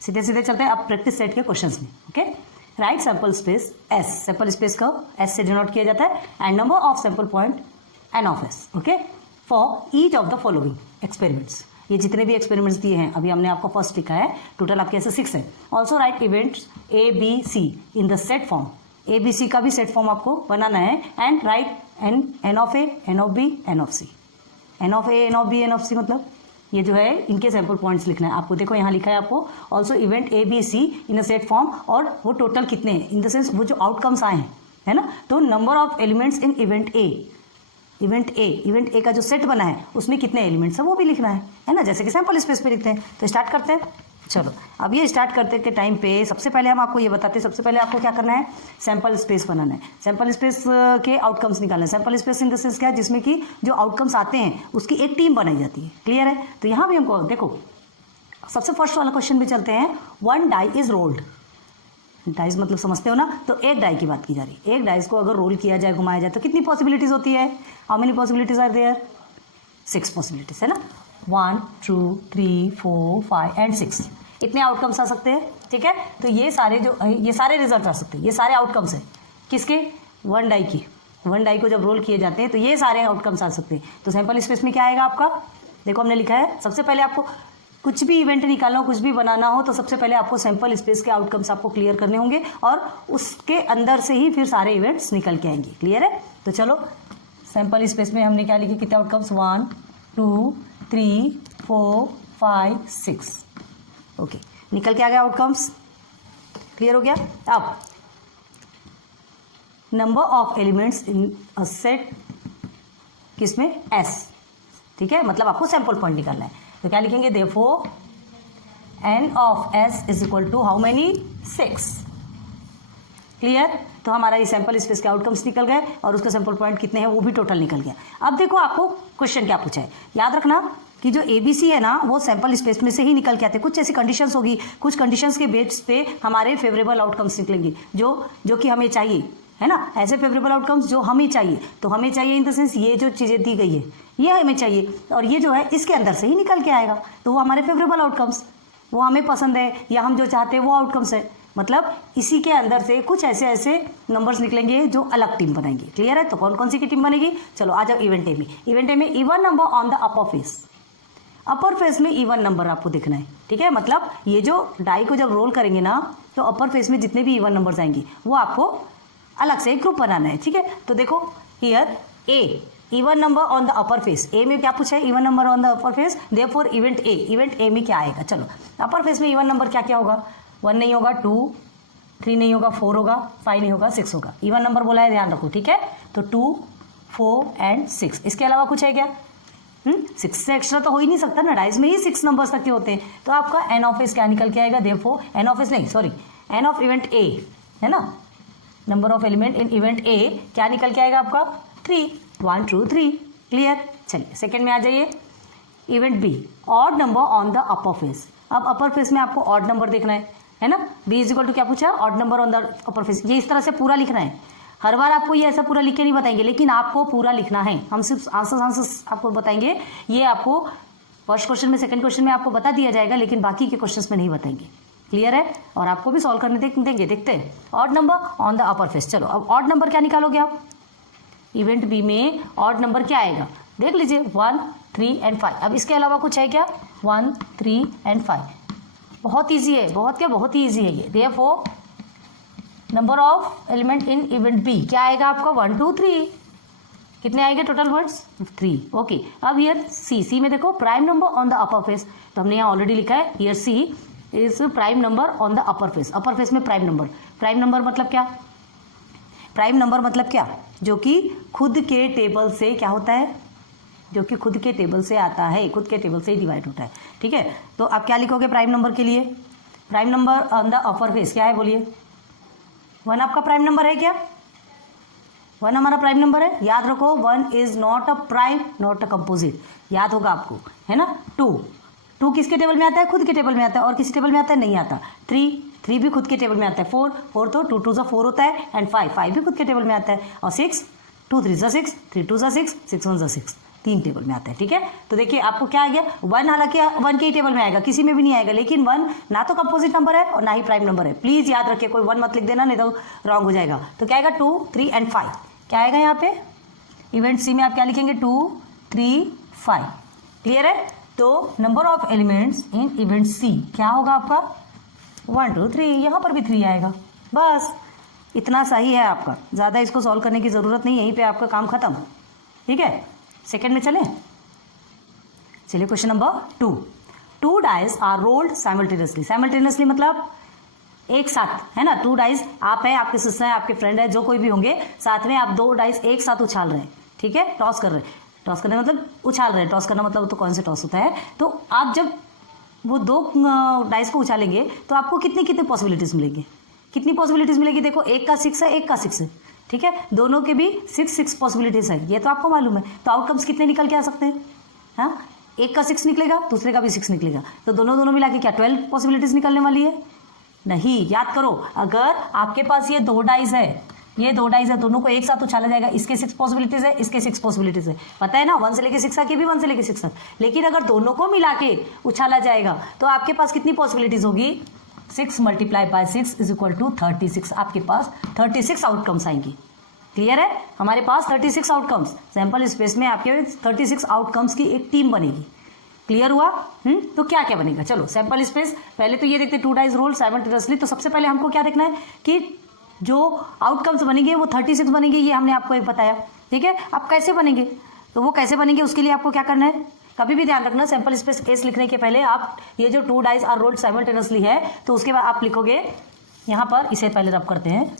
सीधे सीधे चलते हैं अब प्रैक्टिस सेट के क्वेश्चंस में। Okay, right sample space S, sample space को एस से डिनोट किया जाता है, and number of sample point N of S. Okay, for each of the following experiments, ये जितने भी एक्सपेरिमेंट्स दिए हैं अभी हमने आपको फर्स्ट लिखा है, टोटल आपके ऐसे 6 है। Also write events A B C in the set form, A B C का भी सेट फॉर्म आपको बनाना है, and write N of A, N of B, N of C. N of A, N of B, N of C मतलब ये जो है इनके सैंपल पॉइंट्स लिखना है आपको। देखो यहाँ लिखा है आपको also event A B C in a set form, और वो टोटल कितने हैं इन द सेंस वो जो आउटकम्स आए हैं, है ना। तो number of elements in event A, event ए का जो सेट बना है उसमें कितने एलिमेंट्स हैं वो भी लिखना है ना, जैसे कि सैंपल स्पेस पे लिखते हैं। तो स्टार्ट करते हैं। चलो अब ये स्टार्ट करते के टाइम पे सबसे पहले हम आपको ये बताते हैं, सबसे पहले आपको क्या करना है, सैंपल स्पेस बनाना है, सैंपल स्पेस के आउटकम्स निकालना है। Sample space in the sense क्या है, जिसमें कि जो आउटकम्स आते हैं उसकी एक टीम बनाई जाती है। क्लियर है। तो यहाँ भी हमको देखो सबसे फर्स्ट वाला क्वेश्चन भी चलते हैं। 1 डाई इज रोल्ड, डाइस मतलब समझते हो ना, तो एक डाई की बात की जा रही है। एक डाइस को अगर रोल किया जाए, घुमाया जाए, तो कितनी पॉसिबिलिटीज होती है, how many possibilities are there, 6 possibilities है ना, 1 2 3 4 5 एंड 6 इतने आउटकम्स आ सकते हैं। ठीक है, तो ये सारे रिजल्ट आ सकते हैं, ये सारे आउटकम्स हैं किसके, 1 डाई की। 1 डाई को जब रोल किए जाते हैं तो ये सारे आउटकम्स आ सकते हैं। तो सैंपल स्पेस में क्या आएगा आपका, देखो हमने लिखा है सबसे पहले आपको कुछ भी इवेंट निकालना हो, कुछ भी बनाना हो, तो सबसे पहले आपको सैंपल स्पेस के आउटकम्स आपको क्लियर करने होंगे, और उसके अंदर से ही फिर सारे इवेंट्स निकल के आएंगे। क्लियर है। तो चलो सैंपल स्पेस में हमने क्या लिखे, कितने आउटकम्स, 1 2 3 4 5 6। ओके, निकल के आ गया आउटकम्स। क्लियर हो गया। अब number of elements in a set किसमें, एस। ठीक है, मतलब आपको सैंपल पॉइंट निकालना है। तो क्या लिखेंगे, therefore N of S is equal to how many, 6। Clear. तो हमारा ये सैंपल स्पेस के आउटकम्स निकल गए, और उसका सैंपल पॉइंट कितने हैं वो भी टोटल निकल गया। अब देखो आपको क्वेश्चन क्या पूछा है, याद रखना कि जो एबीसी है ना वो सैंपल स्पेस में से ही निकल के आते हैं। कुछ ऐसी कंडीशंस होगी, कुछ कंडीशंस के बेस पे हमारे फेवरेबल आउटकम्स निकलेंगे जो कि हमें चाहिए, है ना, ऐसे फेवरेबल आउटकम्स जो हमें चाहिए। तो हमें चाहिए इन द सेंस ये जो चीज़ें दी गई है ये हमें चाहिए, और ये जो है इसके अंदर से ही निकल के आएगा, तो वो हमारे फेवरेबल आउटकम्स, वो हमें पसंद है या हम जो चाहते हैं वो आउटकम्स है। मतलब इसी के अंदर से कुछ ऐसे नंबर्स निकलेंगे जो अलग टीम बनाएंगे। क्लियर है। तो कौन कौन सी की टीम बनेगी, चलो आ जाओ इवेंट ए में। इवेंट ए में even number on the upper face, upper face में इवन नंबर आपको दिखना है। ठीक है, मतलब ये जो डाई को जब रोल करेंगे ना, तो अपर फेस में जितने भी इवन नंबर्स आएंगे वो आपको अलग से एक ग्रुप बनाना है। ठीक है, तो देखो here A, even number on the upper face, A में क्या पूछा है, even number on the upper face, therefore event A, event A में क्या आएगा, चलो अपर फेस में इवन नंबर क्या क्या होगा, 1 नहीं होगा, 2 3 नहीं होगा, 4 होगा, 5 नहीं होगा, 6 होगा। इवन नंबर बोला है, ध्यान रखो। ठीक है, तो 2 4 एंड 6, इसके अलावा कुछ है क्या, 6 से एक्स्ट्रा तो हो ही नहीं सकता ना, डाइस में ही 6 नंबर्स तक के होते हैं। तो आपका एन ऑफ एस क्या निकल के आएगा, देयरफॉर एन ऑफ एस नहीं sorry N of event A है ना, number of element in event A क्या निकल के आएगा आपका, 3, 1 2 3। क्लियर। चलिए सेकंड में आ जाइए, event B, odd number on the upper face. अब अपर फेस में आपको ऑड नंबर देखना है ना, बी इज इक्वल टू क्या पूछा, odd number on the upper face. ये इस तरह से पूरा लिखना है, हर बार आपको ये ऐसा पूरा लिख के नहीं बताएंगे, लेकिन आपको पूरा लिखना है। हम सिर्फ आंसर्स आपको बताएंगे, ये आपको फर्स्ट क्वेश्चन में, सेकंड क्वेश्चन में आपको बता दिया जाएगा, लेकिन बाकी के क्वेश्चंस में नहीं बताएंगे। क्लियर है। और आपको भी सॉल्व करने देंगे, देखते हैं। Odd number on the upper face, चलो अब ऑड नंबर क्या निकालोगे आप, इवेंट बी में ऑड नंबर क्या आएगा, देख लीजिए 1 3 एंड 5। अब इसके अलावा कुछ है क्या, 1 3 एंड 5। बहुत ईजी है, बहुत ही ईजी है ये। Therefore number of element in event B क्या आएगा आपका, 1 2 3। कितने आएंगे टोटल वर्ड्स, 3। ओके, अब हियर सी में देखो prime number on the upper face, तो हमने यहाँ ऑलरेडी लिखा है, here C is prime number on the upper face. Upper face में प्राइम नंबर मतलब क्या, प्राइम नंबर मतलब क्या, जो कि खुद के टेबल से क्या होता है, जो कि खुद के टेबल से आता है, खुद के टेबल से ही डिवाइड होता है। ठीक है, तो आप क्या लिखोगे प्राइम नंबर के लिए, prime number on the upper face क्या है बोलिए, 1 आपका प्राइम नंबर है क्या, 1 हमारा प्राइम नंबर है। याद रखो 1 is not a prime, not a composite, याद होगा आपको, है ना। 2 किसके टेबल में आता है, खुद के टेबल में आता है, और किसी टेबल में आता है, नहीं आता। 3 भी खुद के टेबल में आता है। 4 तो 2 2 4 होता है, एंड 5 भी खुद के टेबल में आता है, और 6 2 3 6 3 2 6 6 1 6। 3 टेबल में आता है, ठीक है। तो देखिए आपको क्या आ गया, 1 हालांकि 1 के ही टेबल में आएगा, किसी में भी नहीं आएगा, लेकिन 1 ना तो कंपोजिट नंबर है और ना ही प्राइम नंबर है। प्लीज याद रखिए, कोई 1 मत लिख देना, नहीं तो रॉन्ग हो जाएगा। तो क्या आएगा, 2, 3 एंड 5। क्या आएगा यहाँ पे इवेंट सी में, आप क्या लिखेंगे, 2, 3, 5। क्लियर है। तो number of elements in event C क्या होगा आपका, 1, 2, 3। यहाँ पर भी 3 आएगा, बस इतना सही है आपका, ज़्यादा इसको सॉल्व करने की ज़रूरत नहीं, यहीं पे आपका काम खत्म, ठीक है। सेकंड में चलें, चलिए question number 2। 2 dice are rolled simultaneously. Simultaneously मतलब एक साथ, है ना। 2 डाइस, आप है, आपके सिस्टर है, आपके फ्रेंड है, जो कोई भी होंगे, साथ में आप 2 डाइस एक साथ उछाल रहे हैं, ठीक है, टॉस कर रहे हैं। टॉस करने मतलब उछाल रहे हैं, टॉस करना मतलब तो कौन से टॉस होता है। तो आप जब वो 2 डाइस को उछालेंगे तो आपको कितनी पॉसिबिलिटीज़ मिलेंगी, कितनी पॉसिबिलिटीज़ मिलेगी। देखो, एक का 6 है, एक का 6 है, ठीक है, दोनों के भी 6 पॉसिबिलिटीज़ है, ये तो आपको मालूम है। तो आउटकम्स कितने निकल के आ सकते हैं, हाँ, एक का 6 निकलेगा, दूसरे का भी 6 निकलेगा, तो दोनों मिला के क्या 12 पॉसिबिलिटीज़ निकलने वाली है। नहीं, याद करो, अगर आपके पास ये 2 डाइस है, ये 2 डाइस है, दोनों को एक साथ उछाला जाएगा, इसके 6 पॉसिबिलिटीज़ है, इसके 6 पॉसिबिलिटीज़ है, पता है ना, 1 से लेके 6 तक, ये भी 1 से लेके 6 तक। लेकिन अगर दोनों को मिला के उछाला जाएगा तो आपके पास कितनी पॉसिबिलिटीज़ होगी, 6 multiply by 6 is equal to 36। आपके पास 36 आउटकम्स आएंगी। क्लियर है, हमारे पास 36 आउटकम्स, सैंपल स्पेस में आपके 36 आउटकम्स की एक टीम बनेगी। क्लियर हुआ। तो क्या क्या बनेगा, चलो सैंपल स्पेस पहले तो ये देखते, 2 डाइस रोल साइमल्टेनियसली। तो सबसे पहले हमको क्या देखना है कि जो आउटकम्स बनेंगे वो 36 बनेंगे, ये हमने आपको एक बताया, ठीक है। अब कैसे बनेंगे, तो वो कैसे बनेंगे उसके लिए आपको क्या करना है, कभी भी ध्यान रखना, सैंपल स्पेस केस लिखने के पहले आप ये जो 2 डाइस आर रोल्ड साइमल्टेनियसली है, तो उसके बाद आप लिखोगे यहाँ पर, इसे पहले रब करते हैं,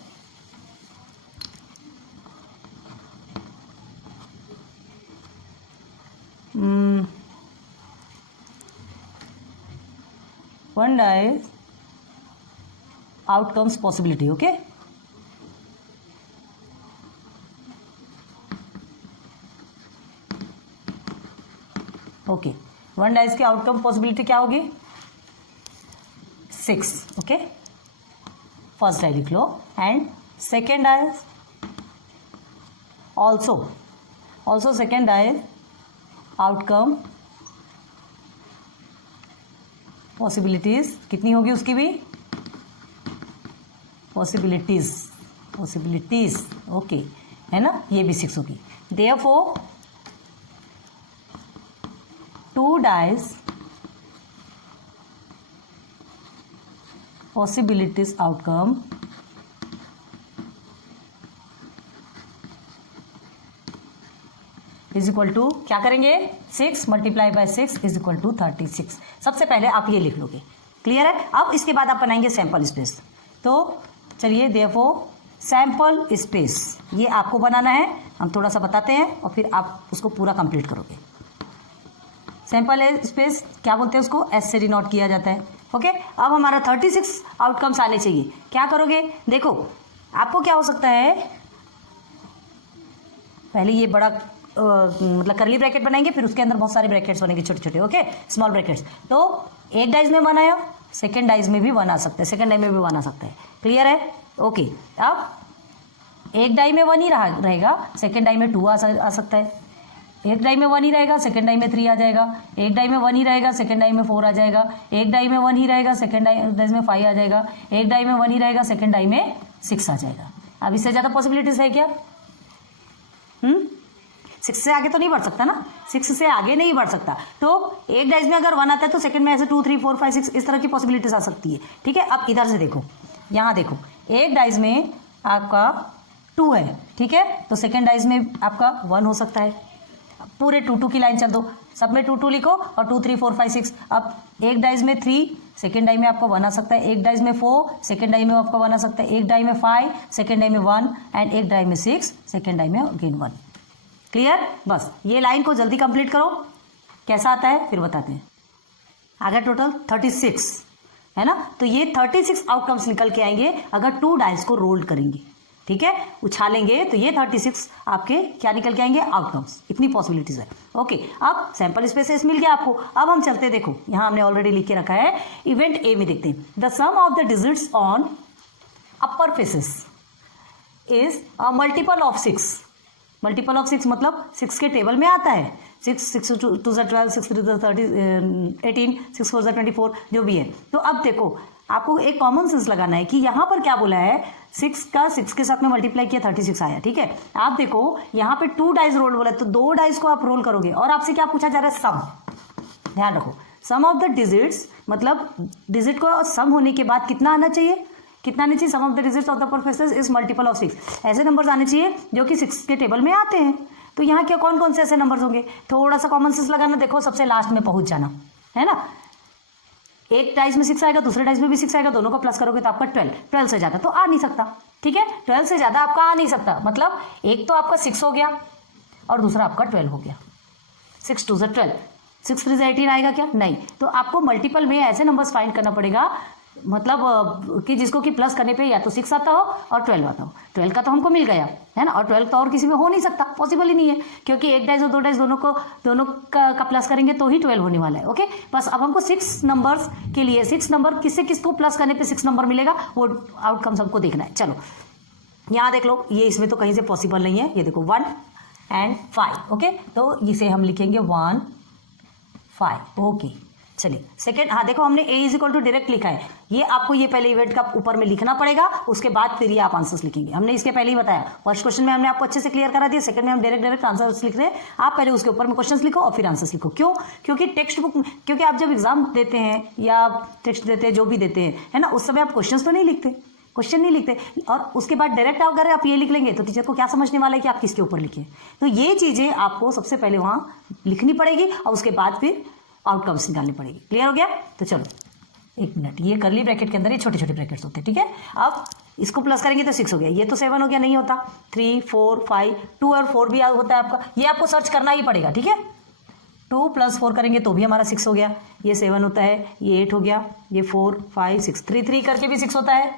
one dice outcomes possibility, okay. Okay, 1 dice की आउटकम पॉसिबिलिटी क्या होगी, 6, ओके। फर्स्ट डाई लिख लो, and second dice also second dice outcome possibilities कितनी होगी, उसकी भी पॉसिबिलिटीज, ओके, है ना, ये भी 6 होगी। Therefore 2 dice possibilities outcome is equal to, क्या करेंगे, 6 multiply by 6 is equal to 36। सबसे पहले आप ये लिख लोगे। क्लियर है। अब इसके बाद आप बनाएंगे सैंपल स्पेस। तो चलिए, देयरफॉर सैंपल स्पेस ये आपको बनाना है, हम थोड़ा सा बताते हैं और फिर आप उसको पूरा कंप्लीट करोगे। सैंपल स्पेस क्या बोलते हैं उसको, एस से डिनोट किया जाता है, ओके। अब हमारा 36 आउटकम्स आने चाहिए, क्या करोगे, देखो आपको क्या हो सकता है, पहले ये बड़ा मतलब करली ब्रैकेट बनाएंगे, फिर उसके अंदर बहुत सारे ब्रैकेट्स बनेंगे छोटे छोटे, ओके, स्मॉल ब्रैकेट्स। तो एक डाइज में 1 आया, सेकेंड डाइज में भी 1 आ सकता है, सेकेंड डाइज में भी 1 आ सकता है। क्लियर है, ओके। अब एक डाई में 1 ही रहेगा, सेकेंड डाई में 2 आ सकता है, एक डाई में 1 ही रहेगा, सेकेंड डाई में 3 आ जाएगा, एक डाई में 1 ही रहेगा, सेकेंड डाई में 4 आ जाएगा, एक डाई में 1 ही रहेगा, सेकेंड डाई में 5 आ जाएगा, एक डाई में 1 ही रहेगा, सेकेंड डाई में 6 आ जाएगा। अब इससे ज़्यादा पॉसिबिलिटीज है क्या, 6 से आगे तो नहीं बढ़ सकता ना, 6 से आगे नहीं बढ़ सकता। तो एक डाइज में अगर 1 आता है तो सेकंड में ऐसे 2, 3, 4, 5, 6 इस तरह की पॉसिबिलिटीज आ सकती है, ठीक है। अब इधर से देखो, यहाँ देखो, एक डाइज में आपका 2 है, ठीक है, तो सेकंड डाइज में आपका 1 हो सकता है। पूरे 2, 2 की लाइन चल दो, सब में 2, 2 लिखो और 2, 3, 4, 5, 6। अब एक डाइज में 3, सेकेंड डाई में आपका 1 आ सकता है, एक डाइज में 4, सेकेंड डाई में आपका 1 आ सकता है, एक डाई में 5, सेकेंड डाई में 1 एंड एक डाई में 6, सेकेंड डाई में अगेन 1। क्लियर। बस ये लाइन को जल्दी कंप्लीट करो, कैसा आता है फिर बताते हैं। आ गया टोटल 36, है ना। तो ये 36 आउटकम्स निकल के आएंगे अगर 2 डाइस को रोल करेंगे, ठीक है, उछालेंगे तो ये 36 आपके क्या निकल के आएंगे, आउटकम्स। इतनी पॉसिबिलिटीज है, ओके। अब सैंपल स्पेसेस मिल गया आपको। अब हम चलते हैं, देखो यहाँ हमने ऑलरेडी लिख के रखा है, इवेंट ए में देखते हैं। The sum of the digits on upper faces is a multiple of 6। Multiple of 6 मतलब 6 के टेबल में आता है। 6 2 12, 6 3 30 18, 6 4 24 जो भी है। तो अब देखो आपको एक कॉमन सेंस लगाना है कि यहाँ पर क्या बोला है, 6 का 6 के साथ में मल्टीप्लाई किया 36 आया, ठीक है। आप देखो यहाँ पे 2 डाइस रोल बोला है, तो 2 डाइस को आप रोल करोगे और आपसे क्या पूछा जा रहा है, सम। ध्यान रखो, सम ऑफ द डिजिट्स मतलब डिजिट को सम होने के बाद कितना आना चाहिए, कितना आना चाहिए, sum of the digits of the professor is multiple of 6। ऐसे नंबर्स आने चाहिए जो कि 6 के टेबल में आते हैं। तो यहाँ क्या कौन कौन से ऐसे नंबर्स होंगे, थोड़ा सा कॉमन सेंस लगाना, देखो सबसे लास्ट में पहुंच जाना है ना। एक डाइस में 6 आएगा, दूसरे डाइस में भी 6 आएगा, दोनों को प्लस करोगे तो आपका 12 से ज्यादा तो आ नहीं सकता, ठीक है। 12 से ज्यादा आपका आ नहीं सकता, मतलब एक तो आपका 6 हो गया और दूसरा आपका 12 हो गया। 6 2 12, 6 3 18 आएगा क्या, नहीं। तो आपको मल्टीपल में ऐसे नंबर्स फाइंड करना पड़ेगा, मतलब कि जिसको कि प्लस करने पे या तो 6 आता हो और 12 आता हो। 12 का तो हमको मिल गया है ना, और 12 तो और किसी में हो नहीं सकता, पॉसिबल ही नहीं है, क्योंकि एक डाइस और 2 डाइस दोनों का प्लस करेंगे तो ही 12 होने वाला है। ओके, बस अब हमको 6 नंबर्स के लिए 6 नंबर किसको प्लस करने पे 6 नंबर मिलेगा, वो आउटकम्स हमको देखना है। चलो यहाँ देख लो, ये इसमें तो कहीं से पॉसिबल नहीं है, ये देखो 1 and 5। ओके, तो इसे हम लिखेंगे 1 5। ओके, चलिए सेकंड, हाँ देखो हमने a is equal to direct लिखा है, ये आपको ये पहले इवेंट का ऊपर में लिखना पड़ेगा, उसके बाद फिर ये आप आंसर्स लिखेंगे। हमने इसके पहले ही बताया, फर्स्ट क्वेश्चन में हमने आपको अच्छे से क्लियर करा दिया, सेकंड में हम डायरेक्ट आंसर्स लिख रहे हैं। आप पहले उसके ऊपर में क्वेश्चंस लिखो और फिर आंसर्स लिखो। क्यों, क्योंकि टेक्स्ट बुक, क्योंकि आप जब एग्जाम देते हैं या टेक्स्ट देते हैं, जो भी देते हैं है ना, उस समय आप क्वेश्चन तो नहीं लिखते, क्वेश्चन नहीं लिखते, और उसके बाद डायरेक्ट अगर आप ये लिख लेंगे तो टीचर को क्या समझने वाला है कि आप किसके ऊपर लिखे। तो ये चीजें आपको सबसे पहले वहां लिखनी पड़ेगी और उसके बाद फिर आउटकम्स निकालनी पड़ेगी। क्लियर हो गया, तो चलो एक मिनट, ये करली ब्रैकेट के अंदर ये छोटे छोटे ब्रैकेट्स होते हैं, ठीक है। अब इसको प्लस करेंगे तो 6 हो गया, ये तो 7 हो गया, नहीं होता 3 4 5 2 और 4 भी होता है आपका, ये आपको सर्च करना ही पड़ेगा, ठीक है। 2 + 4 करेंगे तो भी हमारा 6 हो गया, ये 7 होता है, ये 8 हो गया, ये 4 5 6 3 3 करके भी 6 होता है,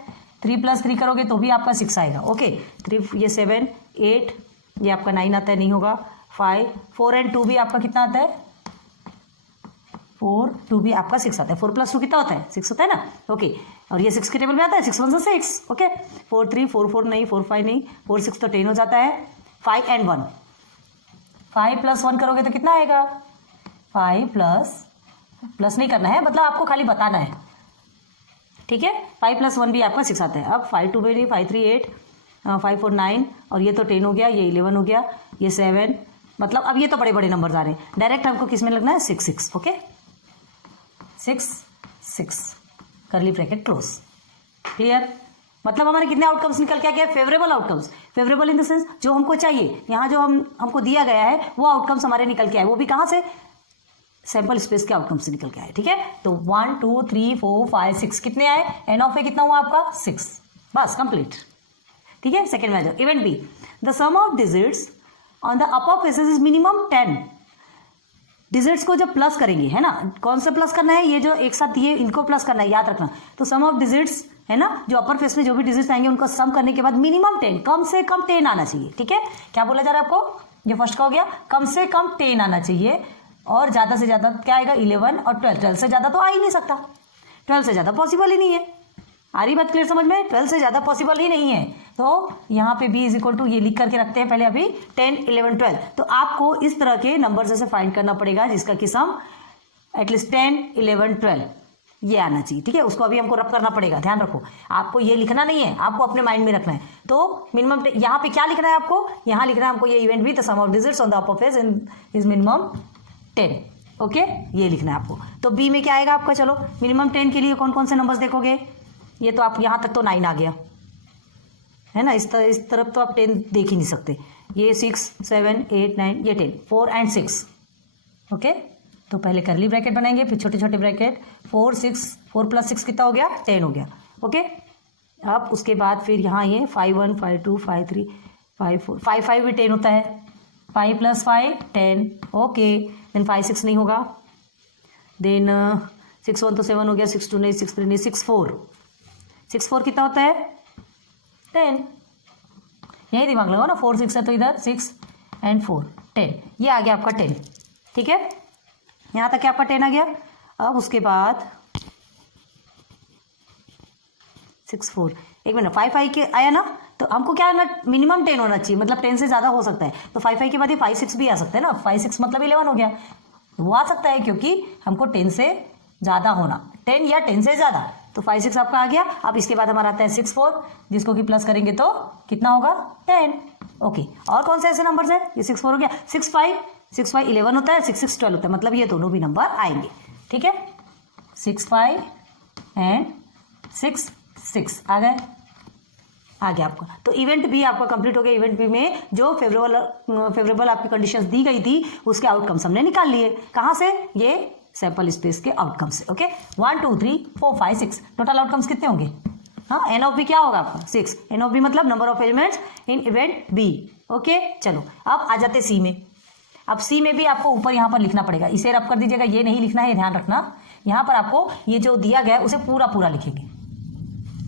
3 + 3 करोगे तो भी आपका 6 आएगा। ओके, 3 ये 7 8, ये आपका 9 आता है, नहीं होगा। 5 4 and 2 भी आपका कितना आता है, 4 2 भी आपका 6 आता है। 4 + 2 कितना होता है, 6 होता है ना। ओके, और ये 6 के टेबल में आता है, 6 1 6। ओके, 4 3 4 4 नहीं, 4 5 नहीं, 4 6 तो 10 हो जाता है। 5 and 1, 5 + 1 करोगे तो कितना आएगा, 5 प्लस नहीं करना है, मतलब आपको खाली बताना है, ठीक है। 5 + 1 भी आपका 6 आता है। अब 5 2 नहीं, 5 3 8, 5 4 9, और ये तो 10 हो गया, ये 11 हो गया, ये 7, मतलब अब ये तो बड़े बड़े नंबर्स आ रहे हैं। डायरेक्ट हमको किस में लगना है, 6 6। ओके, 6 6 करली ब्रैकेट क्लोज। क्लियर, मतलब हमारे कितने आउटकम्स निकल के आ गए, favourable outcomes. Favourable in the sense जो हमको चाहिए, यहाँ जो हमको दिया गया है वो आउटकम्स हमारे निकल के आए, वो भी कहाँ से, सैंपल स्पेस के आउटकम से निकल के आए, ठीक है। तो 1 2 3 4 5 6 कितने आए, एन ऑफ ए कितना हुआ आपका, 6, बस कंप्लीट, ठीक है। सेकंड में event B, the sum of digits on the upper faces is minimum 10। Digits को जब प्लस करेंगे, है ना, कौन सा प्लस करना है, ये जो एक साथ दिए इनको प्लस करना है, याद रखना। तो सम ऑफ डिजिट्स है ना, जो अपर फेस में जो भी डिजिट्स आएंगे उनको सम करने के बाद मिनिमम 10, कम से कम 10 आना चाहिए, ठीक है। क्या बोला जा रहा है आपको, ये फर्स्ट का हो गया, कम से कम 10 आना चाहिए, और ज्यादा से ज्यादा क्या आएगा, 11 और 12। 12 से ज्यादा तो आ ही नहीं सकता, 12 से ज्यादा पॉसिबल ही नहीं है। आ रही बात क्लियर समझ में, 12 से ज्यादा पॉसिबल ही नहीं है। तो यहाँ पे b इज इक्वल टू, ये लिख करके रखते हैं पहले अभी, 10 11 12। तो आपको इस तरह के नंबर जैसे फाइंड करना पड़ेगा जिसका कि सम एटलीस्ट 10 11 12 ये आना चाहिए, ठीक है। उसको अभी हमको रब करना पड़ेगा, ध्यान रखो, आपको ये लिखना नहीं है, आपको अपने माइंड में रखना है। तो मिनिमम यहाँ पे क्या लिखना है आपको, यहाँ लिखना है हमको ये इवेंट भी, the sum of digits on the upper face is minimum 10। Okay, ये लिखना है आपको। तो बी में क्या आएगा आपका, चलो मिनिमम 10 के लिए कौन कौन से नंबर्स देखोगे, ये तो आप यहाँ तक तो 9 आ गया है ना, इस तरफ तो आप 10 देख ही नहीं सकते। ये 6 7 8 9, ये 10, 4 and 6। ओके, तो पहले करली ब्रैकेट बनाएंगे, फिर छोटे छोटे ब्रैकेट, 4 6 4 + 6 कितना हो गया, 10 हो गया। ओके, अब उसके बाद फिर यहाँ ये 5 1 5 2 5 3 5 4 5 5 भी 10 होता है, 5 + 5 10। ओके, देन 5 6 नहीं होगा, देन 6 1 तो 7 हो गया, 6 2 नहीं, 6 3 नहीं, 6 4 6 4 कितना होता है, 10। यही दिमाग लगाओ ना, 4 6 है तो इधर 6 and 4 10, ये आ गया आपका 10, ठीक है। यहाँ तक आपका 10 आ गया। अब उसके बाद 6 4, एक मिनट, 5 5 के आया ना, तो हमको क्या मिनिमम 10 होना चाहिए, मतलब 10 से ज़्यादा हो सकता है। तो 5 5 के बाद ये 5 6 भी आ सकता है ना, 5 6 मतलब 11 हो गया। वो आ सकता है क्योंकि हमको 10 से ज़्यादा होना, 10 या 10 से ज़्यादा। तो 5 6 आपका आ गया। अब इसके बाद हमारा आता है 6 4, जिसको कि प्लस करेंगे तो कितना होगा 10। ओके, और कौन से ऐसे नंबर्स है, ये 6 4 हो गया। 6 5 11 होता है, 6 6 12 होता है, मतलब ये दोनों भी नंबर आएंगे। ठीक है, 6 5 एंड 6 6 आ गए, आ गया आपका। तो इवेंट भी आपका कंप्लीट हो गया। इवेंट भी में जो फेवरेबल आपकी कंडीशंस दी गई थी उसके आउटकम्स हमने निकाल लिए। कहाँ से, ये सैंपल स्पेस के आउटकम से। ओके, 1 2 3 4 5 6 टोटल आउटकम्स कितने होंगे। हाँ, एन ऑफ बी क्या होगा आपका 6। एन ऑफ बी मतलब number of elements in event B. Okay, चलो अब आ जाते सी में। अब सी में भी आपको ऊपर यहाँ पर लिखना पड़ेगा, इसे रब कर दीजिएगा, ये नहीं लिखना है, ध्यान रखना। यहाँ पर आपको ये जो दिया गया है उसे पूरा पूरा लिखेंगे।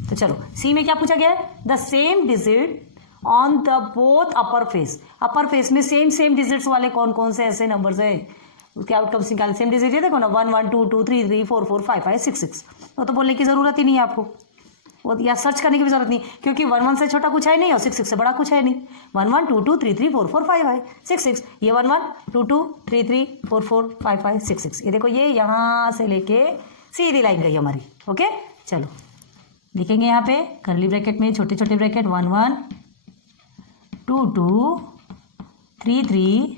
तो चलो सी में क्या पूछा गया है, the same digit on the both upper face. Upper face में सेम डिजिट्स वाले कौन कौन से ऐसे नंबर्स है, उसके आउटकम्स निकाल। सेम डिजिट है, देखो ना, 1 1 2 2 3 3 4 4 5 5 6 6। वो तो बोलने की जरूरत ही नहीं है आपको, वो या सर्च करने की भी जरूरत नहीं, क्योंकि 1 1 से छोटा कुछ है नहीं और 6 6 से बड़ा कुछ है नहीं। 1 1 2 2 3 3 4 4 5 5 6 6, ये 1 1 2 2 3 3 4 4 5 5 6 6। ये देखो, ये यहाँ से लेके सीधी लाइन गई हमारी। ओके, चलो लिखेंगे यहाँ पे कर्ली ब्रैकेट में, छोटे छोटे ब्रैकेट, 1 1 2 2 3 3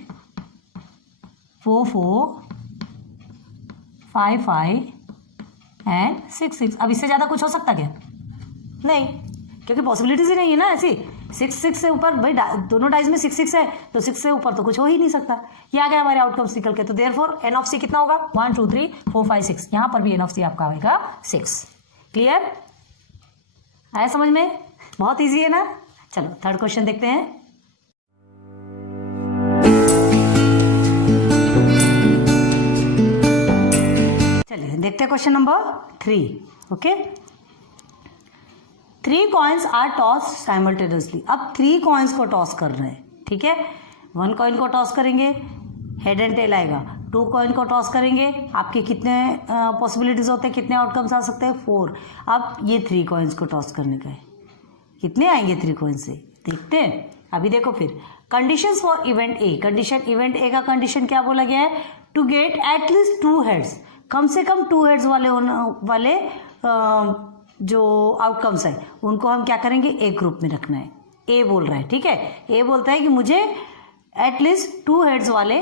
4 4 5 5 एंड 6 6। अब इससे ज़्यादा कुछ हो सकता क्या, नहीं, क्योंकि पॉसिबिलिटीज ही नहीं है ना ऐसी। 6 6 से ऊपर, भाई दोनों डाइज में 6 6 है, तो 6 से ऊपर तो कुछ हो ही नहीं सकता। ये आ गया हमारे आउटकम्स निकल के। तो देयरफॉर एन ऑफ सी कितना होगा, 1 2 3 4 5 6। यहाँ पर भी एन ऑफ सी आपका आएगा 6। क्लियर, आया समझ में, बहुत इजी है ना। चलो थर्ड क्वेश्चन देखते हैं। चलिए देखते हैं question number 3। Okay, 3 coins are toss simultaneously. अब 3 कॉइन्स को टॉस कर रहे हैं, ठीक है। 1 कॉइन को टॉस करेंगे, हेड एंड टेल आएगा। 2 कॉइन को टॉस करेंगे, आपके कितने पॉसिबिलिटीज होते हैं, कितने आउटकम्स आ सकते हैं, 4। अब ये 3 कॉइन्स को टॉस करने का है, कितने आएंगे 3 कॉइन से, देखते हैं। अभी देखो फिर conditions for event A. Condition event A का कंडीशन क्या बोला गया है, टू गेट एटलीस्ट 2 हेड्स, कम से कम 2 हेड्स वाले जो आउटकम्स है उनको हम क्या करेंगे, एक ग्रुप में रखना है। ए बोल रहा है, ठीक है, ए बोलता है कि मुझे एटलीस्ट 2 हेड्स वाले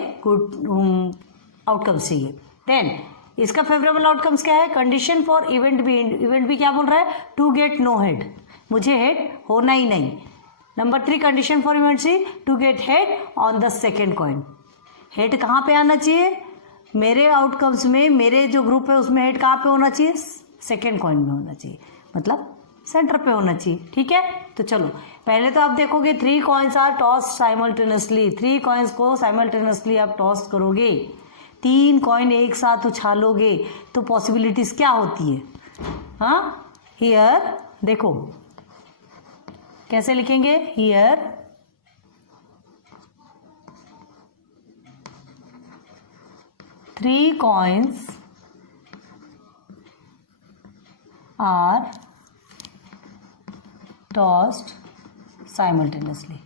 आउटकम्स चाहिए। देन इसका फेवरेबल आउटकम्स क्या है, condition for event B. Event B क्या बोल रहा है, टू गेट नो हेड, मुझे हेड होना ही नहीं। Number 3 condition for event C, to get head on the second coin. Head कहाँ पे आना चाहिए, मेरे आउटकम्स में, मेरे जो ग्रुप है उसमें हेड कहाँ पे होना चाहिए, सेकेंड कॉइन में होना चाहिए, मतलब सेंटर पे होना चाहिए। ठीक है, तो चलो पहले तो आप देखोगे 3 coins are toss simultaneously. 3 coins को साइमल्टेनियसली आप टॉस करोगे, 3 कॉइन एक साथ उछालोगे तो पॉसिबिलिटीज क्या होती है। हाँ, हियर देखो कैसे लिखेंगे, here three coins are tossed simultaneously.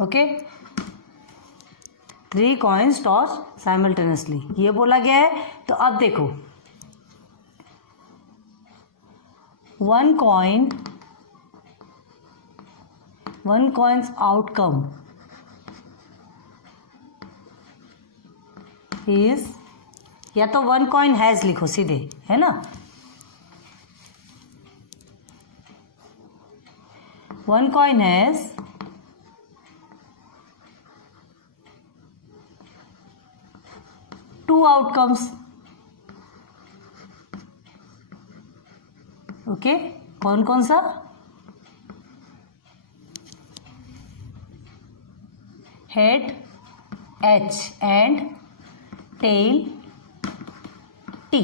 Okay, 3 coins tossed simultaneously ये बोला गया है। तो अब देखो 1 coin's outcome is, या तो 1 coin has लिखो सीधे, है ना। 1 coin has two outcomes. Okay, कौन कौन सा, head H and tail T.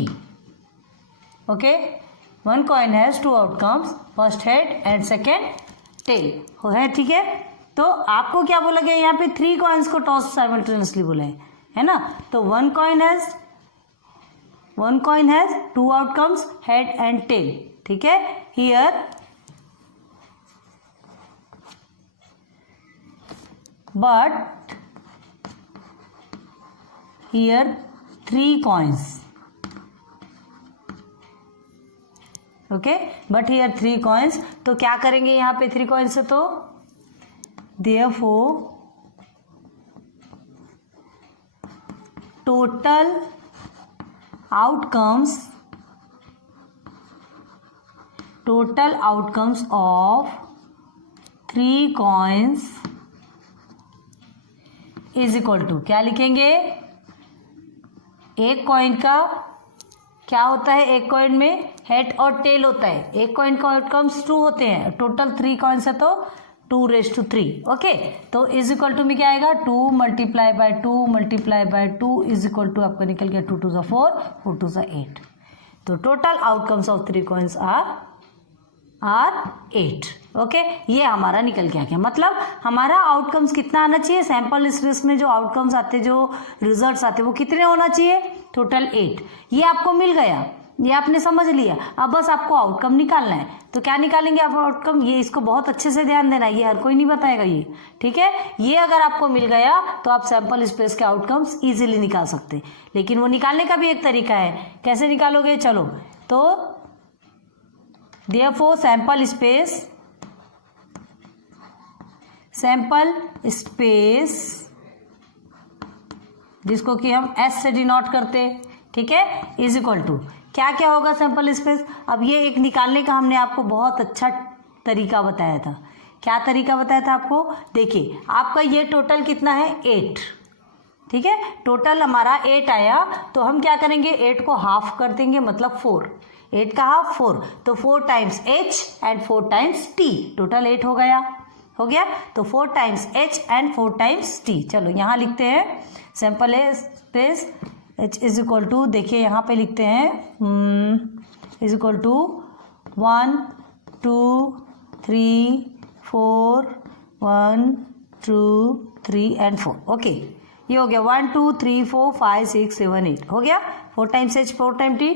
Okay, 1 coin has 2 outcomes, first head and second tail है, ठीक है। तो आपको क्या बोला गया यहाँ पे, 3 coins को टॉस साइमल्टेनियसली बोला है ना। तो 1 coin has one coin has two outcomes, head and tail, ठीक है. Here but here 3 coins, okay, but here 3 coins. तो क्या करेंगे यहाँ पे 3 coins से, तो therefore total outcomes of 3 coins is equal to, क्या लिखेंगे, एक कॉइन का क्या होता है, एक कॉइन में हेड और टेल होता है, एक कॉइन का आउटकम्स 2 होते हैं, टोटल 3 कॉइन्स है तो 2⁻3. ओके, तो इज इक्वल टू में क्या आएगा, 2 multiply by 2 is equal to आपका निकल गया 2 2 4, 4 2 8. तो total outcomes of 3 coins are 8. Okay, ये हमारा निकल के आ गया. मतलब हमारा आउटकम्स कितना आना चाहिए, सैंपल स्पेस में जो आउटकम्स आते, जो रिजल्ट्स आते, वो कितने होना चाहिए, टोटल 8. ये आपको मिल गया, ये आपने समझ लिया. अब बस आपको आउटकम निकालना है. तो क्या निकालेंगे आप आउटकम, ये इसको बहुत अच्छे से ध्यान देना, ये हर कोई नहीं बताएगा ये, ठीक है. ये अगर आपको मिल गया तो आप सैंपल स्पेस के आउटकम्स इजीली निकाल सकते. लेकिन वो निकालने का भी एक तरीका है, कैसे निकालोगे, चलो. तो therefore सैंपल स्पेस जिसको कि हम S से डिनोट करते, ठीक है, इज इक्वल टू क्या क्या होगा सैंपल स्पेस. अब ये एक निकालने का हमने आपको बहुत अच्छा तरीका बताया था. क्या तरीका बताया था आपको, देखिए आपका ये टोटल कितना है, 8, ठीक है. टोटल हमारा 8 आया, तो हम क्या करेंगे, 8 को हाफ कर देंगे, मतलब 4. 8 का हाफ 4, तो 4 times H and 4 times T, total 8 हो गया. तो 4 times H and 4 times T. चलो यहाँ लिखते हैं sample space H is equal to, देखिए यहाँ पे लिखते हैं is equal to 1 2 3 4 1 2 3 and 4. Okay, ये हो गया 1 2 3 4 5 6 7 8 हो गया. 4 टाइम्स H 4 टाइम T.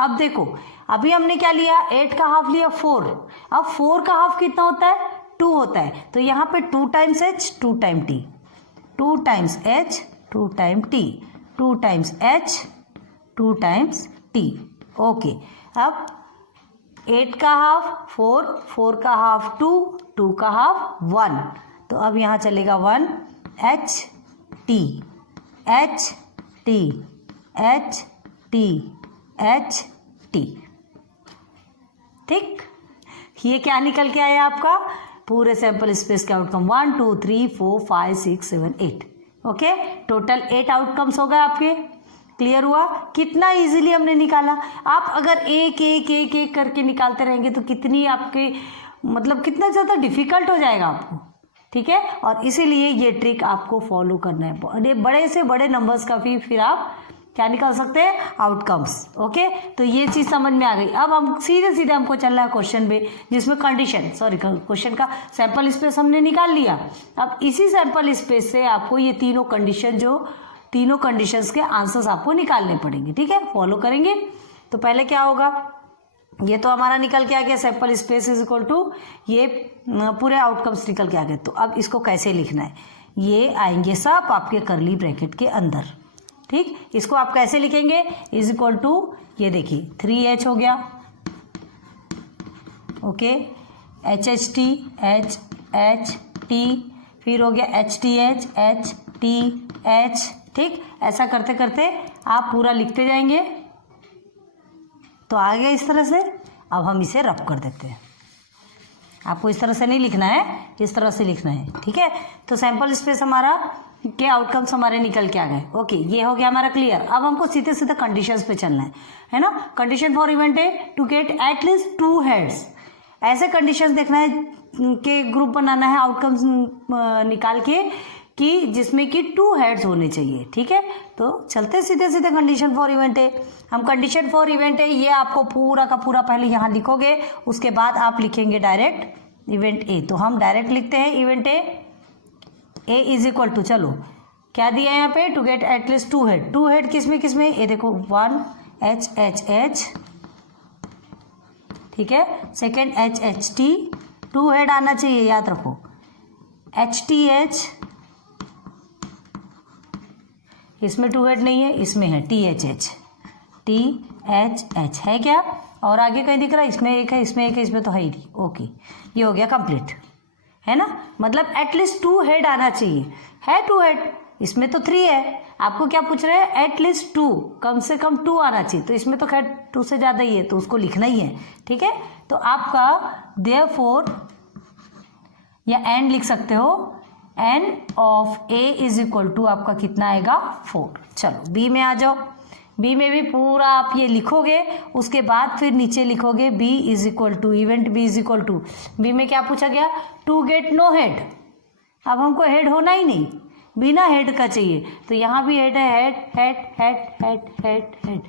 अब देखो, अभी हमने क्या लिया, 8 का हाफ लिया 4. अब 4 का हाफ कितना होता है, 2 होता है. तो यहाँ पे 2 times H 2 time T, 2 times H 2 time T, 2 times H 2 times T. Okay, अब 8 का हाफ 4, 4 का हाफ 2, 2 का हाफ 1. तो अब यहाँ चलेगा 1 H T H T H T H T. ठीक, ये क्या निकल के आया आपका, पूरे सैंपल स्पेस का आउटकम 1 2 3 4 5 6 7 8. ओके, टोटल 8 आउटकम्स हो गए आपके. क्लियर हुआ, कितना इजीली हमने निकाला. आप अगर एक एक एक एक करके निकालते रहेंगे तो कितनी आपके मतलब कितना ज़्यादा डिफिकल्ट हो जाएगा आपको, ठीक है. और इसीलिए ये ट्रिक आपको फॉलो करना है. बड़े से बड़े नंबर्स का भी फिर आप क्या निकाल सकते हैं, आउटकम्स. ओके, तो ये चीज़ समझ में आ गई. अब हम सीधे हमको चल रहा है क्वेश्चन पे, जिसमें क्वेश्चन का सैंपल स्पेस हमने निकाल लिया. अब इसी सैंपल स्पेस से आपको ये तीनों कंडीशंस के आंसर्स आपको निकालने पड़ेंगे, ठीक है. फॉलो करेंगे. तो पहले क्या होगा, ये तो हमारा निकल के आ गया, sample space is equal to ये पूरे आउटकम्स निकल के आ गए. तो अब इसको कैसे लिखना है, ये आएंगे सब आपके कर्ली ब्रैकेट के अंदर, ठीक. इसको आप कैसे लिखेंगे, इज इक्वल टू, ये देखिए 3H हो गया. ओके, HHT HHT, फिर हो गया HTH HTH, ठीक. ऐसा करते करते आप पूरा लिखते जाएंगे. तो आ गया इस तरह से. अब हम इसे रब कर देते हैं. आपको इस तरह से नहीं लिखना है, इस तरह से लिखना है, ठीक है. तो सैंपल स्पेस हमारा के आउटकम्स हमारे निकल के आ गए. ओके, ये हो गया हमारा क्लियर. अब हमको सीधे सीधे कंडीशंस पे चलना है ना. Condition for event A to get at least 2 heads. ऐसे कंडीशंस देखना है कि ग्रुप बनाना है आउटकम्स निकाल के कि जिसमें कि 2 हेड्स होने चाहिए, ठीक है. तो चलते सीधे कंडीशन फॉर इवेंट ए. हम कंडीशन फॉर इवेंट ए ये आपको पूरा का पूरा पहले यहाँ लिखोगे, उसके बाद आप लिखेंगे डायरेक्ट इवेंट ए. तो हम डायरेक्ट लिखते हैं event A is equal to, चलो क्या दिया है यहाँ पे, to get at least 2 head. 2 head किसमें, ये देखो 1 HHH, ठीक है। सेकेंड HHT, 2 हेड आना चाहिए, याद रखो। HTH, इसमें 2 हेड नहीं है, इसमें है THH, THH है क्या? और आगे कहीं दिख रहा है? इसमें एक है, इसमें एक है, इसमें तो है ही नहीं। ओके, ये हो गया कंप्लीट, है ना। मतलब एटलीस्ट 2 हेड आना चाहिए, है 2 हेड, इसमें तो 3 है। आपको क्या पूछ रहे हैं? एटलीस्ट 2, कम से कम 2 आना चाहिए। तो इसमें तो खैर 2 से ज़्यादा ही है, तो उसको लिखना ही है, ठीक है। तो आपका देयरफॉर या एंड लिख सकते हो, n of A is equal to आपका कितना आएगा? 4। चलो बी में आ जाओ। बी में भी पूरा आप ये लिखोगे, उसके बाद फिर नीचे लिखोगे B is equal to, event B is equal to, B में क्या पूछा गया? To get no head. अब हमको हेड होना ही नहीं, बिना हेड का चाहिए। तो यहाँ भी हेड है, head head head head head head,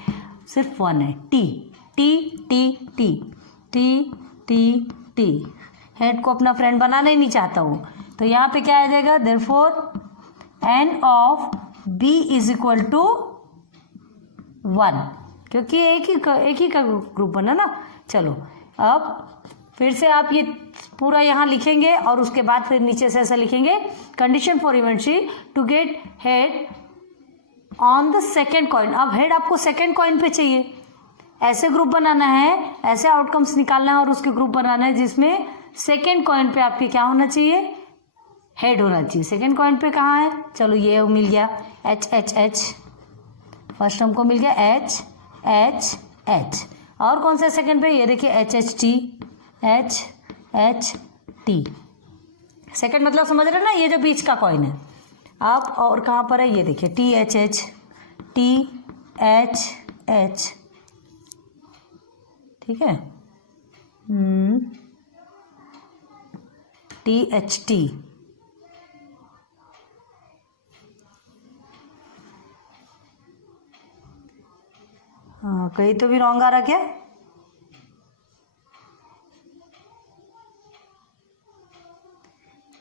सिर्फ 1 है, T T T T T T T. Head को अपना फ्रेंड बनाना ही नहीं चाहता हूँ, तो यहाँ पे क्या आ जाएगा? Therefore N of B is equal to 1, क्योंकि एक ही का ग्रुप बना ना। चलो अब फिर से आप ये पूरा यहाँ लिखेंगे और उसके बाद फिर नीचे से ऐसा लिखेंगे, condition for event C to get head on the second coin. अब हेड आपको सेकेंड कॉइन पे चाहिए, ऐसे ग्रुप बनाना है, ऐसे आउटकम्स निकालना है और उसके ग्रुप बनाना है जिसमें सेकेंड कॉइन पे आपके क्या होना चाहिए? हेड होना चाहिए। सेकेंड कॉइन पे कहाँ है? चलो ये मिल गया, एच एच एच, फर्स्ट हमको मिल गया एच एच एच। और कौन सा सेकेंड पे? ये देखिए H H T, H H T. Second मतलब समझ रहे ना, ये जो बीच का कॉइन है। अब और कहाँ पर है? ये देखिए T H H, T H H, ठीक है, टी एच टी। हाँ, कहीं तो भी रॉन्ग आ रहा क्या?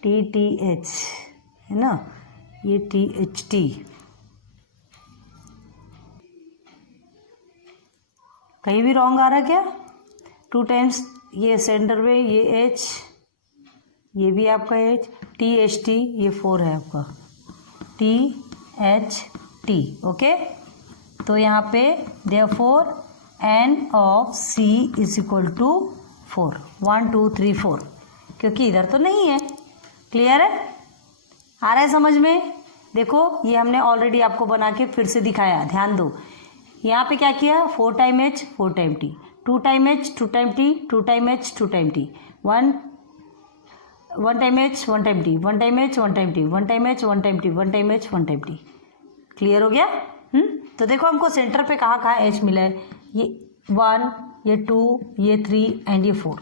टी टी एच है ना, ये टी एच टी। कहीं भी रॉन्ग आ रहा क्या? 2 टाइम्स ये सेंटर में, ये एच, ये भी आपका एच, टी एच टी, ये 4 है आपका, टी एच टी। ओके, तो यहाँ पे therefore N of C is equal to 4, 1 2 3 4, क्योंकि इधर तो नहीं है। क्लियर है? आ रहा है समझ में? देखो ये हमने ऑलरेडी आपको बना के फिर से दिखाया, ध्यान दो। यहाँ पे क्या किया? 4 time H 4 time T, 2 time H 2 time T, 2 time H 2 time T, 1 time H 1 time T, 1 time H 1 time T, 1 time H 1 time T, 1 time H 1 time T. Clear हो गया? तो देखो हमको सेंटर पे कहाँ कहाँ एच मिला है, ये 1, ये 2, ये 3 एंड ये 4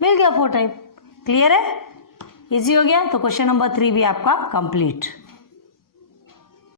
मिल गया 4 टाइम। क्लियर है? इजी हो गया। तो क्वेश्चन नंबर 3 भी आपका कंप्लीट।